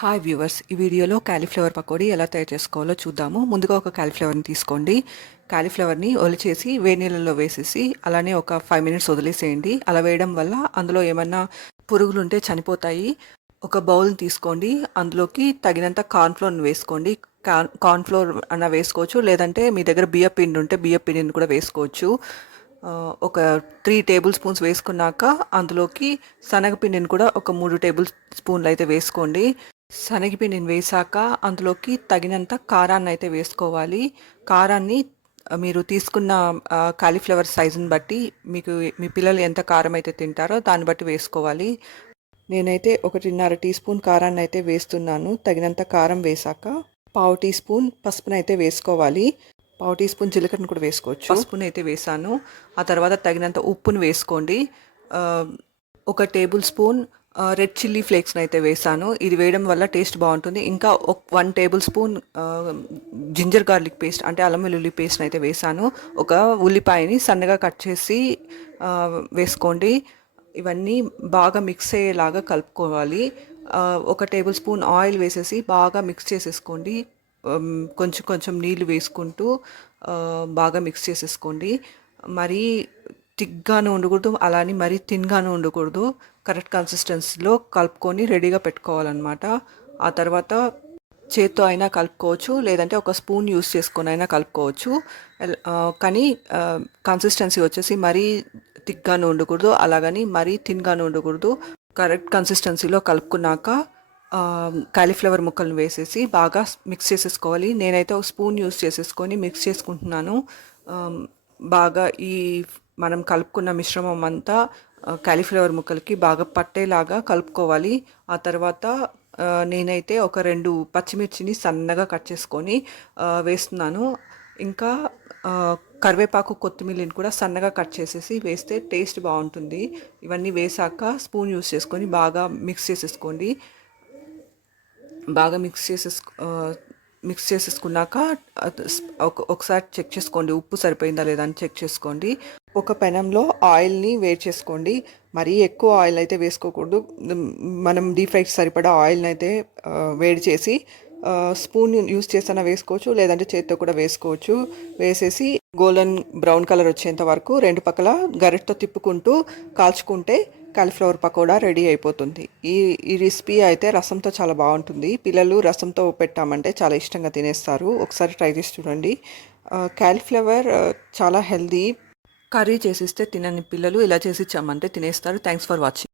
Hi viewers, ఈ వీడియోలో cauliflower pakodi ఎలా తయారు చేసుకోవాలో చూద్దాము. ముందుగా ఒక కాలీఫ్లవర్ని తీసుకోండి. కాలీఫ్లవర్ని ఒలిచేసి వేడి నీళ్ళలో వేసేసి అలానే ఒక 5 మినిట్స్ వదిలేసేయండి. అలా వేయడం వల్ల అందులో ఏమన్నా పురుగులు ఉంటే చనిపోతాయి. ఒక బౌల్ని తీసుకోండి, అందులోకి తగినంత కార్న్ఫ్లోర్ని వేసుకోండి. కార్న్ఫ్లోర్ అన్న వేసుకోవచ్చు, లేదంటే మీ దగ్గర బియ్యం పిండి ఉంటే బియ్యం పిండిని కూడా వేసుకోవచ్చు. ఒక 3 టేబుల్ స్పూన్స్ వేసుకున్నాక అందులోకి శనగపిండిని కూడా ఒక 3 టేబుల్ స్పూన్లు అయితే వేసుకోండి. శనగపిండిని వేశాక అందులోకి తగినంత కారాన్ని అయితే వేసుకోవాలి. కారాన్ని మీరు తీసుకున్న కాలీఫ్లవర్ సైజుని బట్టి మీకు మీ పిల్లలు ఎంత కారం అయితే తింటారో దాన్ని బట్టి వేసుకోవాలి. నేనైతే 1.5 టీ స్పూన్ కారాన్ని అయితే వేస్తున్నాను. తగినంత కారం వేశాక పావు టీ స్పూన్ పసుపునైతే వేసుకోవాలి. పావు టీ స్పూన్ జీలకర్రను కూడా వేసుకోవచ్చు. పసుపుని అయితే వేసాను. ఆ తర్వాత తగినంత ఉప్పును వేసుకోండి. ఒక టేబుల్ స్పూన్ రెడ్ చిల్లీ ఫ్లేక్స్ని అయితే వేసాను. ఇది వేయడం వల్ల టేస్ట్ బాగుంటుంది. ఇంకా 1 tablespoon ginger garlic paste అంటే అల్లం వెల్లుల్లి పేస్ట్ని అయితే వేసాను. ఒక ఉల్లిపాయని సన్నగా కట్ చేసి వేసుకోండి. ఇవన్నీ బాగా మిక్స్ అయ్యేలాగా కలుపుకోవాలి. ఒక టేబుల్ స్పూన్ ఆయిల్ వేసేసి బాగా మిక్స్ చేసేసుకోండి. కొంచెం కొంచెం నీళ్ళు వేసుకుంటూ బాగా మిక్స్ చేసేసుకోండి. మరీ థిక్గాను ఉండకూడదు, అలానే మరీ థిన్గాను ఉండకూడదు. కరెక్ట్ కన్సిస్టెన్సీలో కలుపుకొని రెడీగా పెట్టుకోవాలన్నమాట. ఆ తర్వాత చేత్తో అయినా కలుపుకోవచ్చు, లేదంటే ఒక స్పూన్ యూస్ చేసుకొని అయినా కలుపుకోవచ్చు. కానీ కన్సిస్టెన్సీ వచ్చేసి మరీ థిక్గాను ఉండకూడదు, అలాగని మరీ థిన్గాను ఉండకూడదు. కరెక్ట్ కన్సిస్టెన్సీలో కలుపుకున్నాక కాలీఫ్లవర్ ముక్కలను వేసేసి బాగా మిక్స్ చేసేసుకోవాలి. నేనైతే ఒక స్పూన్ యూస్ చేసేసుకొని మిక్స్ చేసుకుంటున్నాను. బాగా ఈ మనం కలుపుకున్న మిశ్రమం అంతా కాలీఫ్లవర్ ముక్కలకి బాగా పట్టేలాగా కలుపుకోవాలి. ఆ తర్వాత నేనైతే ఒక 2 పచ్చిమిర్చిని సన్నగా కట్ చేసుకొని వేస్తున్నాను. ఇంకా కరివేపాకు, కొత్తిమీరని కూడా సన్నగా కట్ చేసేసి వేస్తే టేస్ట్ బాగుంటుంది. ఇవన్నీ వేసాక స్పూన్ యూస్ చేసుకొని బాగా మిక్స్ చేసేసుకోండి. బాగా మిక్స్ చేసేసుకున్నాక ఒకసారి చెక్ చేసుకోండి, ఉప్పు సరిపోయిందా లేదా అని చెక్ చేసుకోండి. ఒక పెనంలో ఆయిల్ని వేడి చేసుకోండి. మరీ ఎక్కువ ఆయిల్ అయితే వేసుకోకూడదు. మనం డీప్ ఫ్రైకి సరిపడా ఆయిల్ని అయితే వేడి చేసి స్పూన్ యూస్ చేసినా వేసుకోవచ్చు, లేదంటే చేతితో కూడా వేసుకోవచ్చు. వేసేసి గోల్డెన్ బ్రౌన్ కలర్ వచ్చేంత వరకు 2 పక్కల గరిటతో తిప్పుకుంటూ కాల్చుకుంటే కాలీఫ్లవర్ పకోడా రెడీ అయిపోతుంది. ఈ రెసిపీ అయితే రసంతో చాలా బాగుంటుంది. పిల్లలు రసంతో పెట్టామంటే చాలా ఇష్టంగా తినేస్తారు. ఒకసారి ట్రై చేసి చూడండి. కాలీఫ్లవర్ చాలా హెల్దీ. కర్రీ చేసిస్తే తినని పిల్లలు ఇలా చేసి ఇచ్చామంటే తినేస్తారు. Thanks for watching.